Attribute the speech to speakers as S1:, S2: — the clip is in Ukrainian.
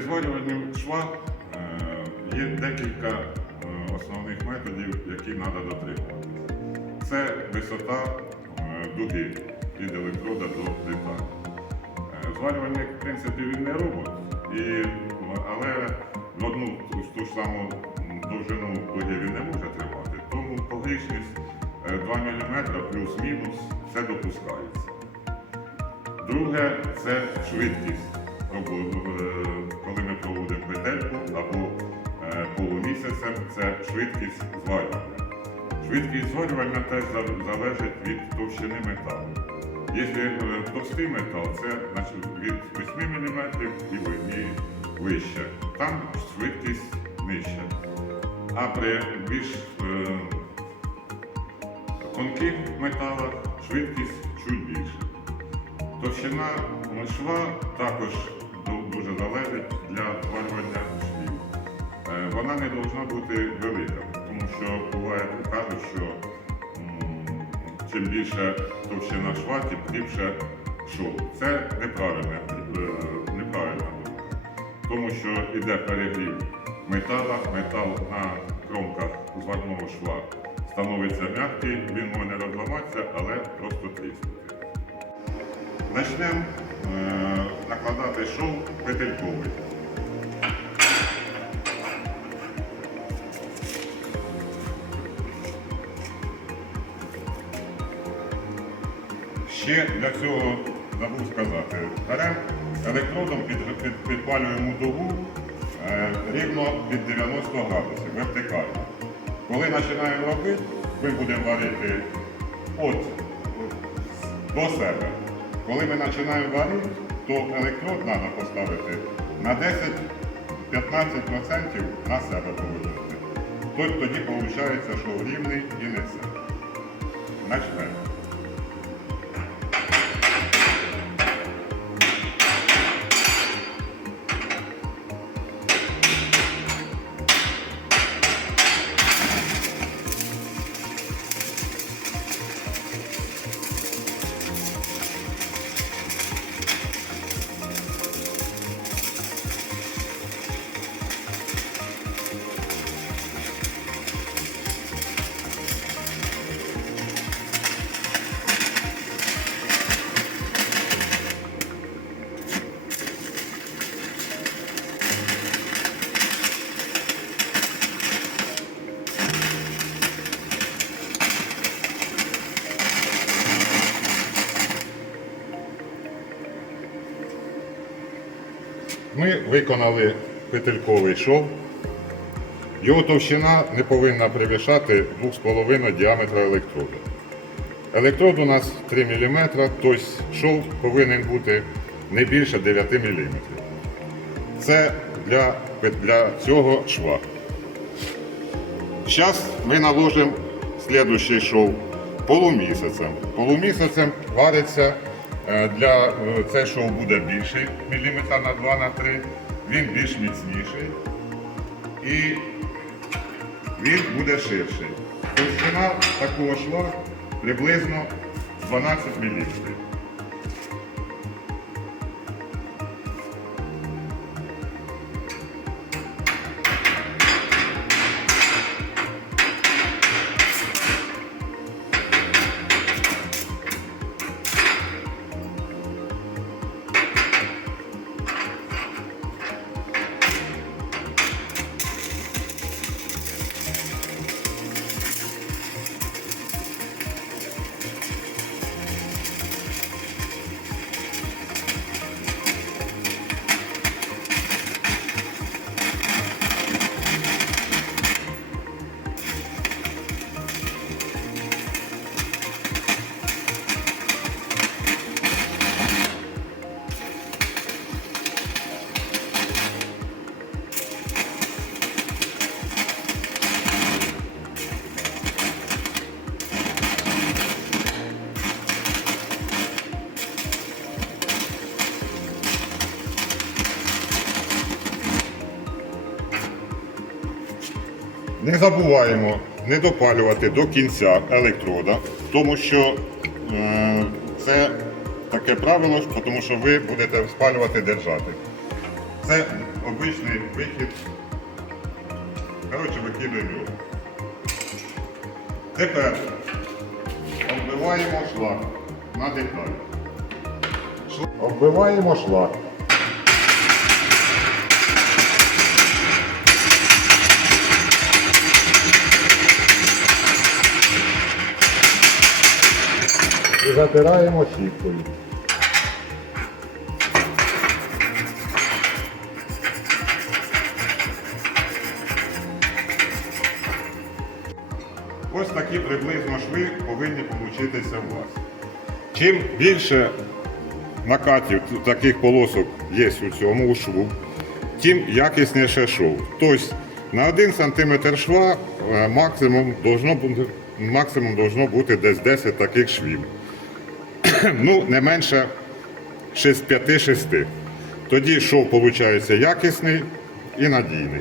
S1: Зварюванні шва е, є декілька е, основних методів, які треба дотримуватися. Це висота е, дуги від електрода до деталі. Зварювальник, в принципі, він не робот, і, але в одну в ту ж саму довжину дуги він не може тримати, тому погрішність е, 2 мм плюс-мінус все допускається. Друге це швидкість, коли ми проводимо петельку або е, полумісяцем, це швидкість зварювання. Швидкість зварювання теж залежить від товщини металу. Якщо е, товстий метал, це значить, від 8 мм і ви- вище. Там швидкість нижча. А при більш е, тонких металах швидкість чуть більша. Товщина шва також дуже залежить для зварювання швів. Е, Вона не повинна бути велика, тому що буває кажуть, що чим більше товщина шва, тим кріпше шов. Це неправильна, е, неправильна думка. Тому що йде перегрів метала, метал на кромках зварного шва становиться м'який, він може не розламатися, але просто тріснути. Почнемо накладати шов петельковий. Ще для цього забув сказати, електродом, під, під, підпалюємо дугу е, рівно від 90 градусів, вертикально. Коли починаємо робити, ми будемо варити от до себе. Коли ми починаємо варити, то електрод треба поставити на 10-15% на себе повернути. Тобто тоді виходить, що рівний і не несе. Почнемо. Ми виконали петельковий шов. Його товщина не повинна перевищати 2,5 діаметра електроду. Електрод у нас 3 мм, тобто шов повинен бути не більше 9 мм. Це для, для цього шва. Зараз ми наложимо слідуючий шов полумісяцем. Полумісяцем вариться для це, цей шов буде більший, міліметра на 2 на 3, він більш міцніший і він буде ширший. Товщина такого шва приблизно 12 мм. Не забуваємо не допалювати до кінця електрода, тому що е, це таке правило, тому що ви будете спалювати держати. Це обичний вихід. Коротше, викидаємо його. Тепер оббиваємо шлак на деталь. Оббиваємо шлак. Затираємо щіткою. Ось такі приблизно шви повинні получитися у вас. Чим більше накатів таких полосок є у цьому шву, тим якісніше шов. Тобто на 1 см шва е, максимум должно бути десь 10 таких швів. ну, не менше 5-6. Тоді шов виходить якісний і надійний.